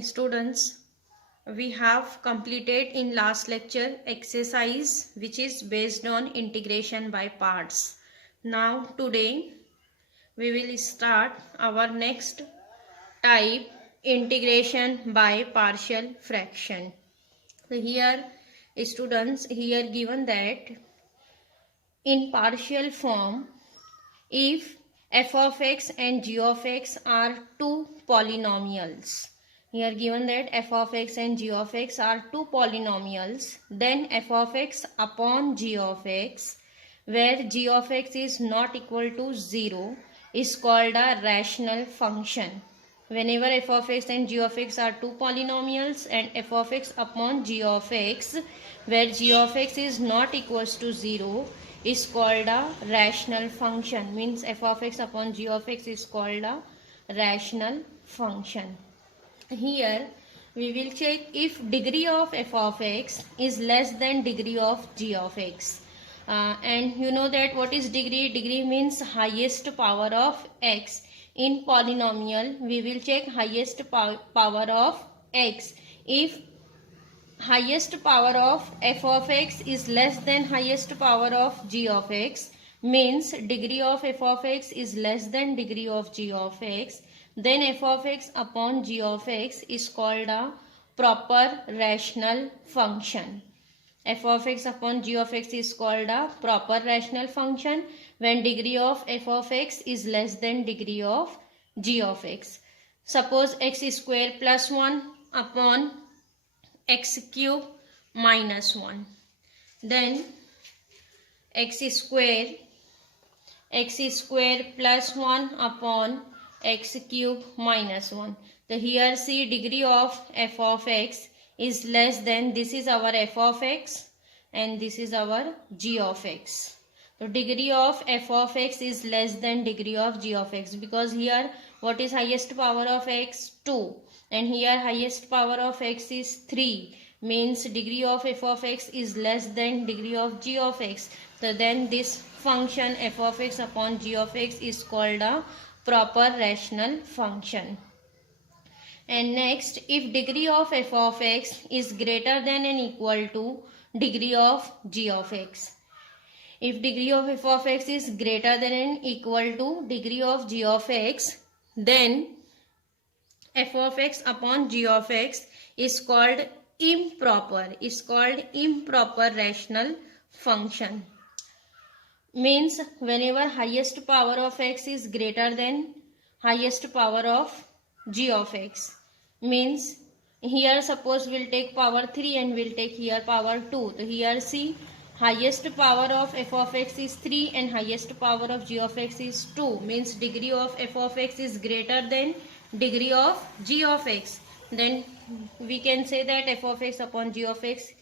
Students, we have completed in last lecture exercise which is based on integration by parts. Now today we will start our next type, integration by partial fraction. So here students, here given that in partial form, if f of x and g of x are two polynomials, here given that f of x and g of x are two polynomials, then f of x upon g of x, where g of x is not equal to 0, is called a rational function. Whenever f of x and g of x are two polynomials and f of x upon g of x, where g of x is not equals to 0, is called a rational function. Means f of x upon g of x is called a rational function. Here we will check if degree of f of x is less than degree of g of x. And you know that what is degree? Degree means highest power of x. In polynomial we will check highest power of x. If highest power of f of x is less than highest power of g of x, means degree of f of x is less than degree of g of x, then f of x upon g of x is called a proper rational function. F of x upon g of x is called a proper rational function when degree of f of x is less than degree of g of x. Suppose x square plus 1 upon x cube minus 1, then x square plus 1 upon x cube minus 1. So here see degree of f of x is less than, this is our f of x and this is our g of x. So degree of f of x is less than degree of g of x, because here what is highest power of x? 2, and here highest power of x is 3, means degree of f of x is less than degree of g of x. So then this function f of x upon g of x is called a proper rational function. And next, if degree of f of x is greater than and equal to degree of g of x. If degree of f of x is greater than and equal to degree of g of x, then f of x upon g of x is called improper rational function. Means whenever highest power of x is greater than highest power of g of x, means here suppose we'll take power 3 and we'll take here power 2. So here see highest power of f of x is 3 and highest power of g of x is 2, means degree of f of x is greater than degree of g of x. Then we can say that f of x upon g of x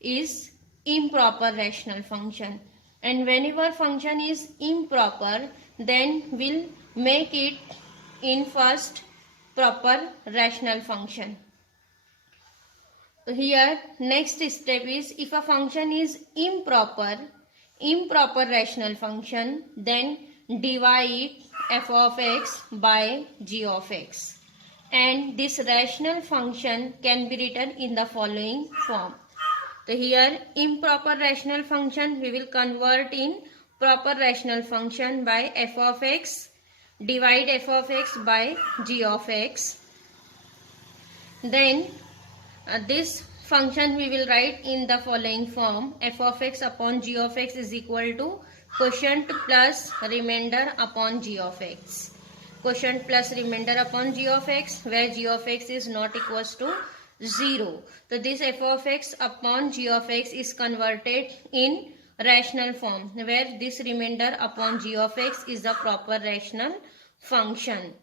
is improper rational function. And whenever function is improper, then we'll make it in first proper rational function. So here next step is, if a function is improper rational function, then divide f of x by g of x, and this rational function can be written in the following form. So here improper rational function we will convert in proper rational function by f of x, divide f of x by g of x. Then this function we will write in the following form: f of x upon g of x is equal to quotient plus remainder upon g of x. Quotient plus remainder upon g of x, where g of x is not equals to 0. So this f of x upon g of x is converted in rational form, where this remainder upon g of x is a proper rational function.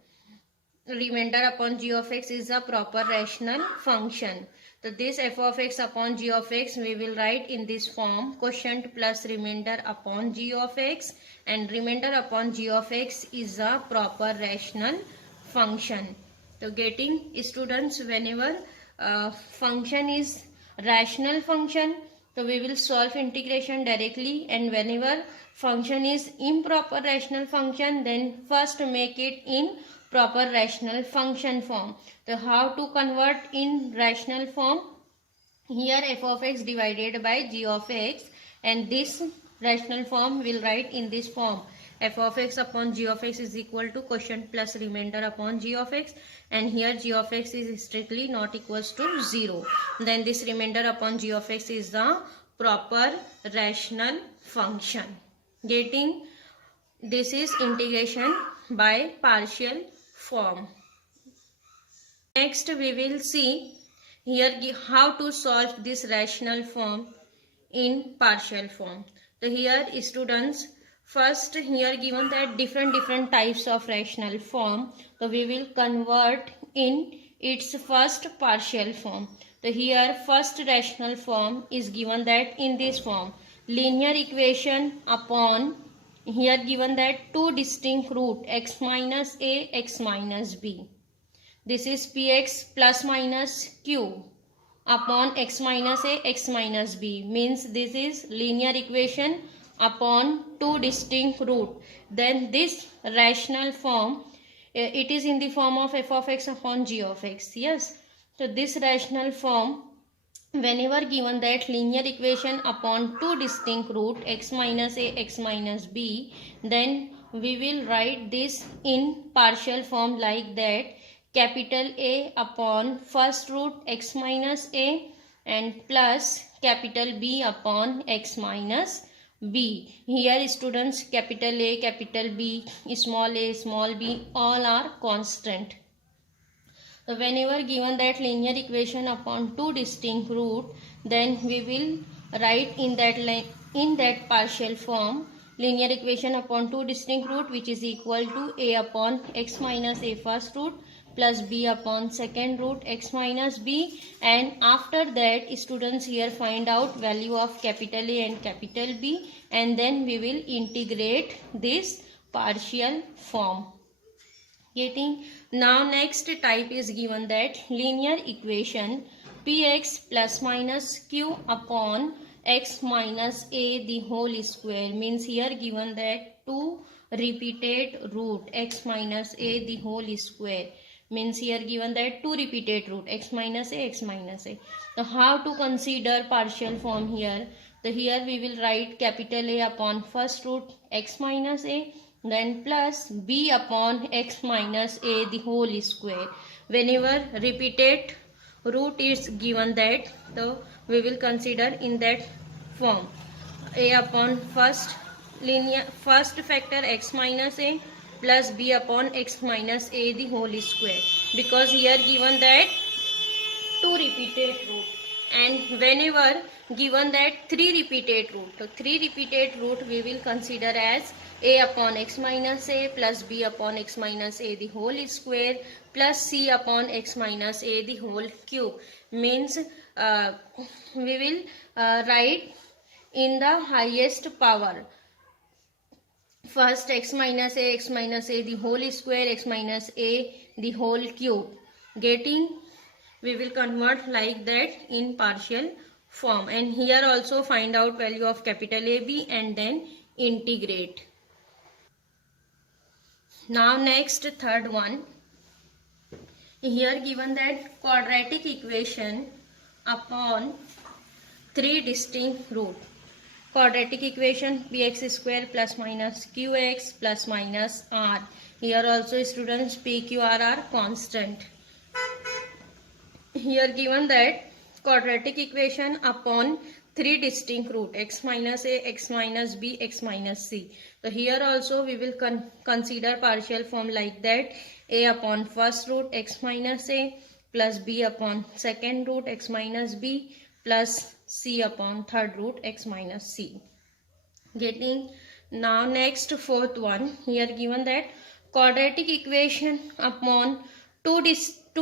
Remainder upon g of x is a proper rational function. So this f of x upon g of x we will write in this form: quotient plus remainder upon g of x, and remainder upon g of x is a proper rational function. So getting students, whenever function is rational function, so we will solve integration directly, and whenever function is improper rational function, then first make it in proper rational function form. So how to convert in rational form? Here f of x divided by g of x, and this rational form will write in this form: f of x upon g of x is equal to quotient plus remainder upon g of x, and here g of x is strictly not equals to 0. Then this remainder upon g of x is the proper rational function. Getting? This is integration by partial form. Next we will see here how to solve this rational form in partial form. So here students, first here given that different types of rational form, so we will convert in its first partial form. So here first rational form is given that in this form: linear equation upon, here given that two distinct root x minus a, x minus b. This is px plus minus q upon x minus a, x minus b, means this is linear equation upon two distinct root. Then this rational form, it is in the form of f of x upon g of x. Yes, so this rational form, whenever given that linear equation upon two distinct root x minus a, x minus b, then we will write this in partial form like that: capital A upon first root x minus a and plus capital B upon x minus b. Here students, capital A, capital B, small a, small b, all are constant. So whenever given that linear equation upon two distinct root, then we will write in that partial form linear equation upon two distinct root, which is equal to a upon x minus a first root plus b upon second root x minus b. And after that students, here find out value of capital A and capital B, and then we will integrate this partial form. Getting? Now next type is given that linear equation px plus minus q upon x minus a the whole square, means here given that two repeated root x minus a the whole square, means here given that two repeated root x minus a, x minus a. So how to consider partial form here? So here we will write capital A upon first root x minus a, then plus b upon x minus a the whole square. Whenever repeated root is given that, so we will consider in that form: a upon first factor x minus a plus b upon x minus a the whole square, because here given that two repeated root, and whenever given that three repeated root, so three repeated root we will consider as a upon x minus a plus b upon x minus a the whole square plus c upon x minus a the whole cube, means we will write in the highest power first x minus a the whole square, x minus a the whole cube. Getting? We will convert like that in partial form, and here also find out value of capital A, B, and then integrate. Now next, third one. Here given that quadratic equation upon three distinct root. Quadratic equation px square plus minus qx plus minus r. Here also students, p, q, r are constant. Here given that quadratic equation upon three distinct root x minus a, x minus b, x minus c. So here also we will consider partial form like that: a upon first root x minus a plus b upon second root x minus b plus c upon third root x minus c. Getting? Now next, fourth one. Here given that quadratic equation upon two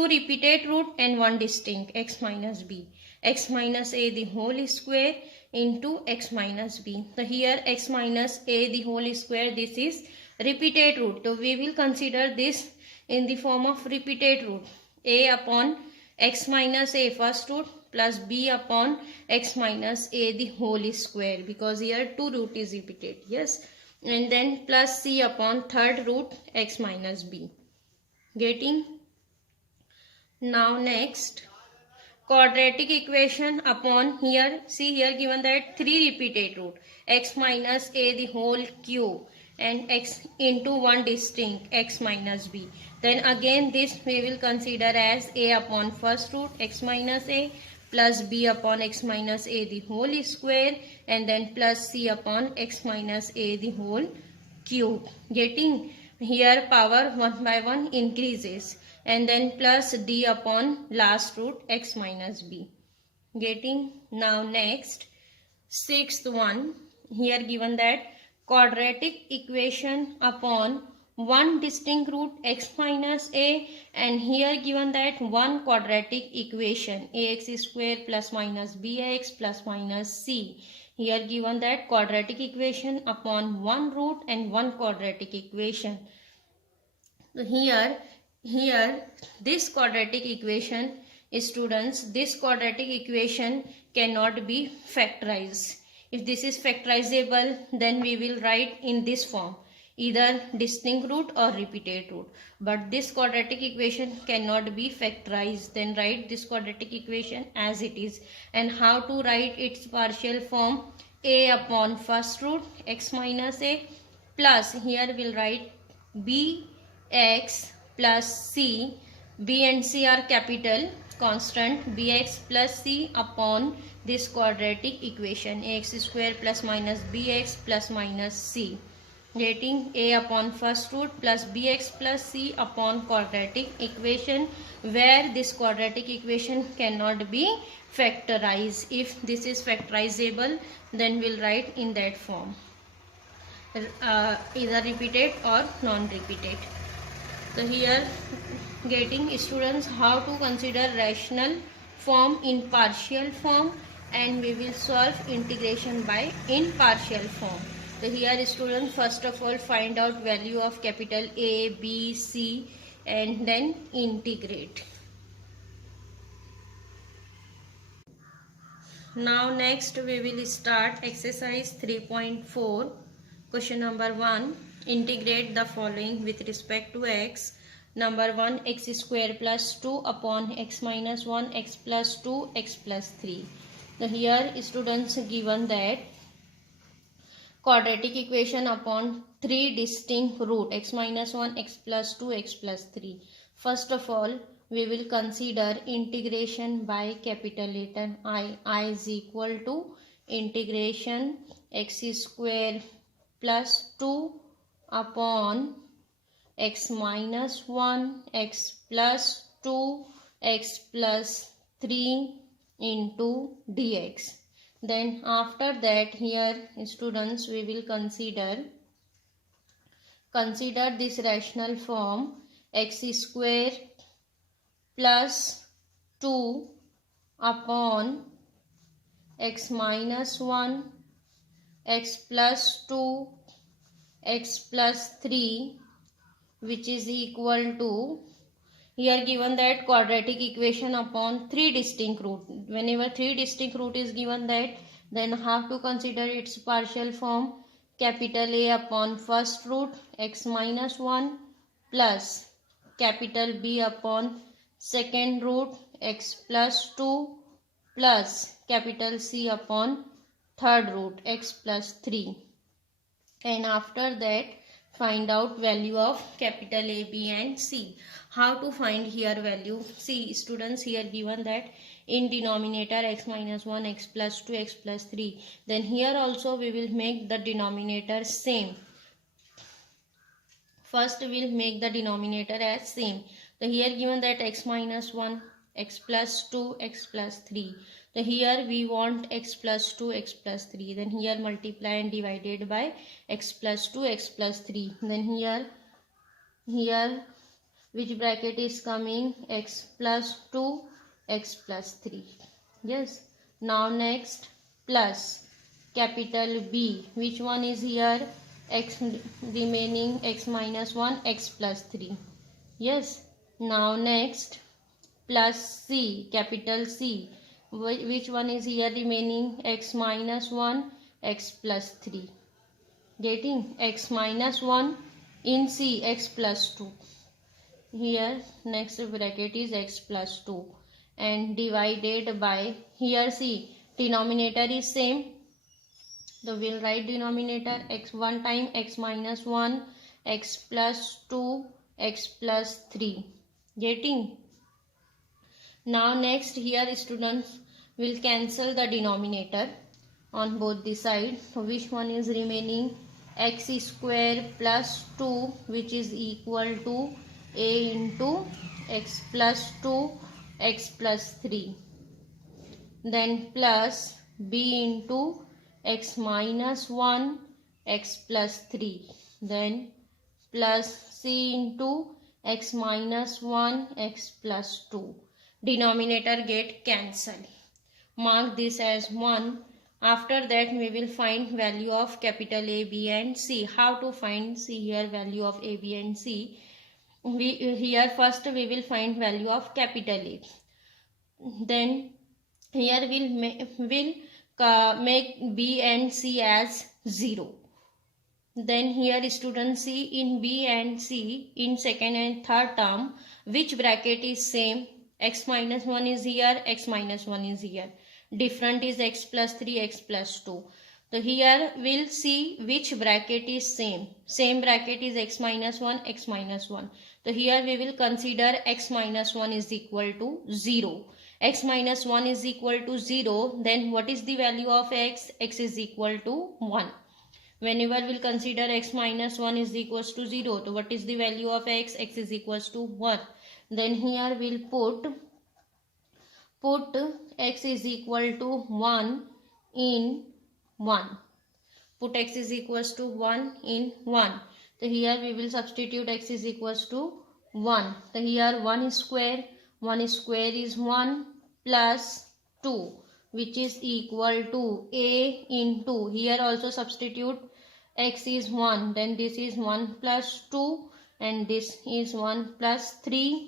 repeated root and one distinct x minus b, x minus a the whole square into x minus b. So here x minus a the whole square, this is repeated root, so we will consider this in the form of repeated root: a upon x minus a first root plus b upon x minus a the whole square, because here two root is repeated. Yes, and then plus c upon third root x minus b. Getting? Now next, quadratic equation upon, here see, here given that 3 repeated root, x minus a the whole cube and x into one distinct x minus b. Then again this we will consider as a upon first root x minus a plus b upon x minus a the whole square, and then plus c upon x minus a the whole cube. Getting? Here power 1 by 1 increases, and then plus d upon last root x minus b. Getting? Now next, sixth one, here given that quadratic equation upon one distinct root x minus a, and here given that one quadratic equation ax square plus minus bx plus minus c. Here given that quadratic equation upon one root and one quadratic equation. So here this quadratic equation, students, this quadratic equation cannot be factorized. If this is factorizable, then we will write in this form, either distinct root or repeated root. But this quadratic equation cannot be factorized. Then write this quadratic equation as it is. And how to write its partial form? A upon first root x minus a plus, here we'll write b x plus c. B and c are capital constant, bx plus c upon this quadratic equation ax square plus minus bx plus minus c. Getting? A upon first root plus bx plus c upon quadratic equation, where this quadratic equation cannot be factorized. If this is factorizable, then we'll write in that form, either repeated or non-repeated. So here, getting, students, how to consider rational form in partial form, and we will solve integration by in partial form. So here, students, first of all find out value of capital A, B, C, and then integrate. Now next we will start exercise 3.4. Question number 1. Integrate the following with respect to x. Number 1, x square plus 2 upon x minus 1, x plus 2, x plus 3. So here, students, given that quadratic equation upon 3 distinct root x minus 1, x plus 2, x plus 3. First of all, we will consider integration by capital letter I. I is equal to integration x square plus 2 upon x minus 1, x plus 2, x plus 3 into dx. Then after that, here, students, we will consider this rational form x square plus 2 upon x minus 1, x plus 2, x plus 3, which is equal to, here given that quadratic equation upon 3 distinct root. Whenever 3 distinct root is given that, then have to consider its partial form, capital A upon first root x minus 1 plus capital B upon second root x plus 2 plus capital C upon third root x plus 3. And after that, find out value of capital A, B and C. How to find here value? See, students, here given that in denominator x minus 1, x plus 2, x plus 3. Then here also we will make the denominator same. First we will make the denominator as same. So here given that x minus 1, x plus 2, x plus 3. So here we want x plus 2, x plus 3. Then here multiply and divided by x plus 2, x plus 3. Then here which bracket is coming? X plus 2, x plus 3. Yes. Now next, plus capital B. Which one is here? X remaining x minus 1, x plus 3. Yes. Now next, plus C, capital C. Which one is here remaining? X minus 1, x plus 3. Getting? X minus 1 in C, x plus 2. here next bracket is x plus 2 and divided by, here see denominator is same, so we'll write denominator x 1 time x minus 1, x plus 2, x plus 3. Getting? Now next here students will cancel the denominator on both the side. So which one is remaining? X square plus 2, which is equal to a into x plus 2 x plus 3, then plus b into x minus 1 x plus 3, then plus c into x minus 1 x plus 2. Denominator get cancelled. Mark this as 1. After that we will find value of capital A, B and C. How to find? See here value of A, B and C. Here first we will find value of capital A. Then here we'll make B and C as 0. Then here students see in B and C in second and third term which bracket is same? X minus 1 is here, x minus 1 is here. Different is x plus 3, x plus 2. So here we'll see which bracket is same. Same bracket is x minus 1, x minus 1. So here we will consider x minus 1 is equal to 0. X minus 1 is equal to 0. Then what is the value of x? X is equal to 1. Whenever we'll consider x minus 1 is equals to 0. So what is the value of x? X is equals to 1. Then here we'll put x is equal to 1 in 1. Put x is equals to 1 in 1. So here we will substitute x is equals to 1. So here 1 square is 1 plus 2, which is equal to a into, here also substitute x is 1, then this is 1 plus 2 and this is 1 plus 3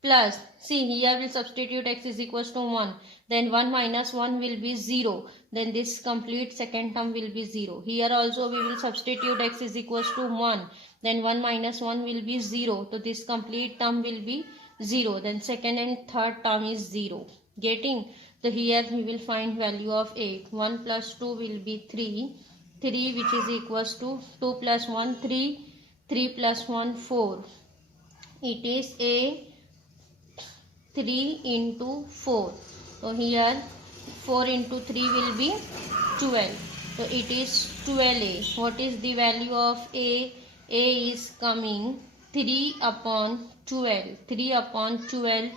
plus, see here we'll substitute x is equals to 1, then 1 minus 1 will be 0, then this complete second term will be 0. Here also we will substitute x is equals to 1, then 1 minus 1 will be 0, so this complete term will be 0, then second and third term is 0. Getting? So here we will find value of a. 1 plus 2 will be 3, which is equals to 2 plus 1 3, 3 plus 1 4. It is a 3 into 4. So here 4 into 3 will be 12. So it is 12a. What is the value of a? A is coming 3 upon 12. 3 upon 12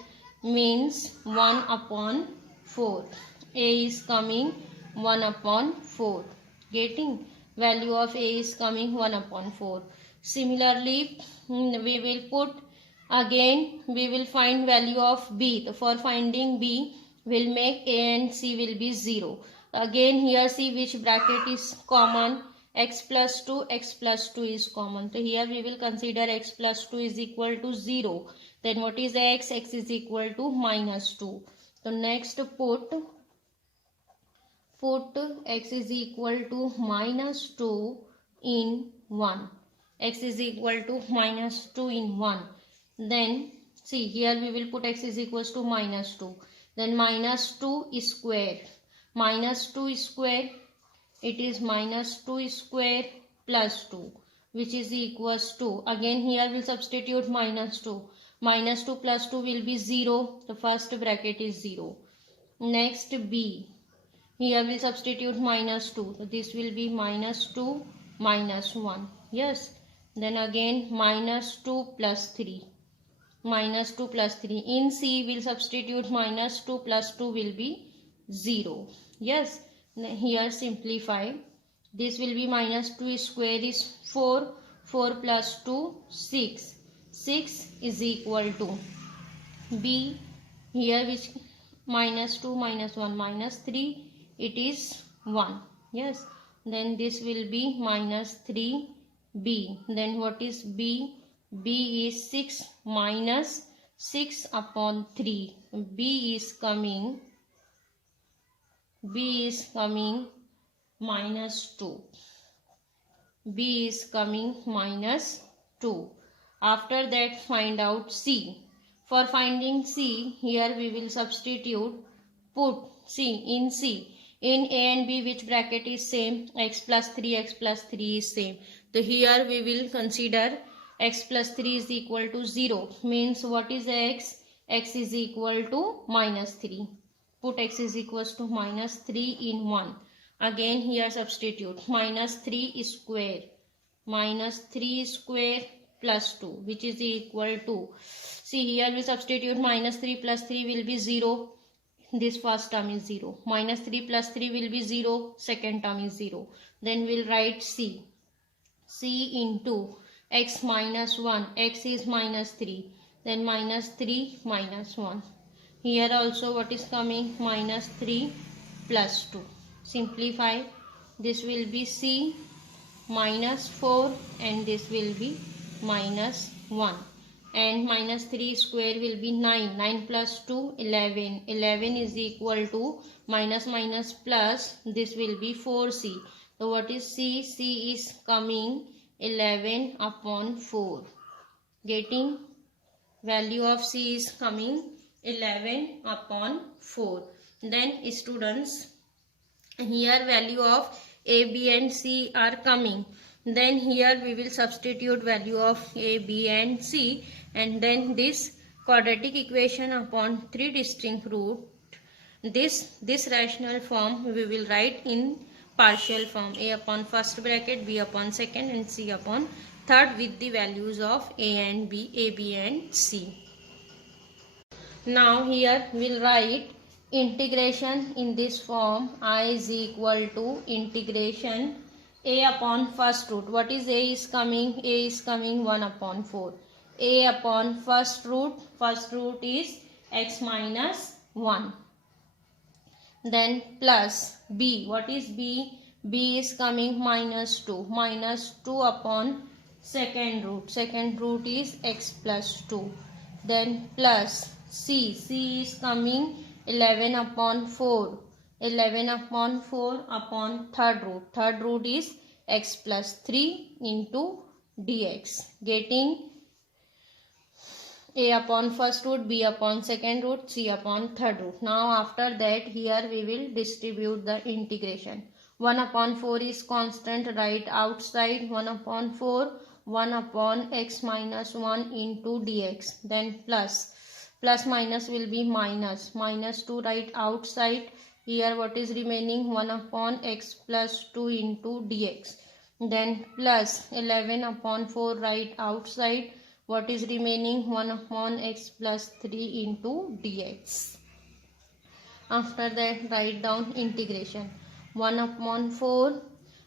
means 1 upon 4. A is coming 1 upon 4. Getting? Value of a is coming 1 upon 4. Similarly, we will put again, we will find value of b. For finding b, we'll make a and c will be 0. Again here see which bracket is common. X plus 2 is common. So here we will consider x plus 2 is equal to 0. Then what is x? X is equal to minus 2. So next put x is equal to minus 2 in 1. X is equal to minus 2 in 1. Then see here we will put x is equals to minus 2. Then minus 2 is square. Minus 2 square, it is minus 2 square plus 2, which is equals to, again here we'll substitute minus 2. Minus 2 plus 2 will be 0. The first bracket is 0. Next b. Here we'll substitute minus 2. So this will be minus 2 minus 1. Yes. Then again minus 2 plus 3. Minus 2 plus 3. In c we'll substitute minus 2 plus 2 will be 0. Yes. Here simplify. This will be minus 2 square is 4. 4 plus 2 6. 6 is equal to b. Here which minus 2 minus 1 minus 3. It is 1. Yes. Then this will be minus 3b. Then what is b? B is 6 minus 6 upon 3. B is coming minus 2. B is coming minus 2. After that find out C. For finding C, here we will substitute, put C in C. In A and B, which bracket is same? X plus 3 is same. So here we will consider x plus 3 is equal to 0. Means what is x? X is equal to minus 3. Put x is equals to minus 3 in 1. Again here substitute minus 3 square. Minus 3 square plus 2, which is equal to, see here we substitute minus 3 plus 3 will be 0. This first term is 0. Minus 3 plus 3 will be 0. Second term is 0. Then we'll write C. C into x minus 1. X is minus 3. Then minus 3 minus 1. Here also what is coming? Minus 3 plus 2. Simplify. This will be C minus 4 and this will be minus 1. And minus 3 square will be 9. 9 plus 2, 11. 11 is equal to minus minus plus. This will be 4C. So what is C? C is coming 11 upon 4. Getting? Value of C is coming 11 upon 4. Then students, here value of A, B and C are coming. Then here we will substitute value of A, B and C, and then this quadratic equation upon 3 distinct root, this rational form we will write in partial form. A upon first bracket, B upon second and C upon third with the values of A and B, A, B and C. Now here we will write integration in this form. I is equal to integration A upon first root. What is A is coming? A is coming 1 upon 4. A upon first root is x minus 1. Then plus B. What is B? B is coming minus 2. Minus 2 upon second root. Second root is x plus 2. Then plus C. C is coming 11 upon 4. 11 upon 4 upon third root. Third root is x plus 3 into dx. Getting A upon first root, B upon second root, C upon third root. Now after that here we will distribute the integration. 1 upon 4 is constant, right outside. 1 upon 4, 1 upon x minus 1 into dx. Then plus minus will be minus. Minus 2 right outside. Here what is remaining? 1 upon x plus 2 into dx. Then plus 11 upon 4 right outside. What is remaining? 1 upon x plus 3 into dx. After that write down integration. 1 upon 4.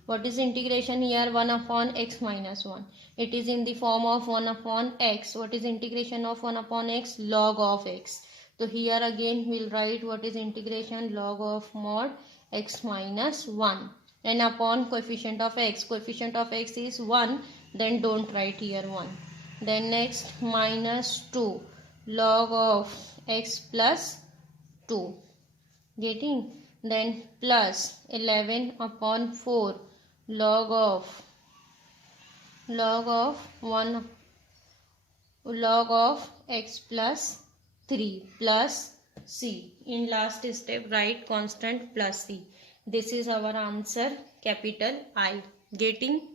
What is integration here? 1 upon x minus 1. It is in the form of 1 upon x. What is integration of 1 upon x? Log of x. So here again we will write what is integration, log of mod x minus 1. And upon coefficient of x. Coefficient of x is 1. Then don't write here 1. Then next minus 2 log of x plus 2. Getting? Then plus 11 upon 4 log of 1 log of x plus 3 plus c. In last step write constant plus c. This is our answer, capital I. Getting?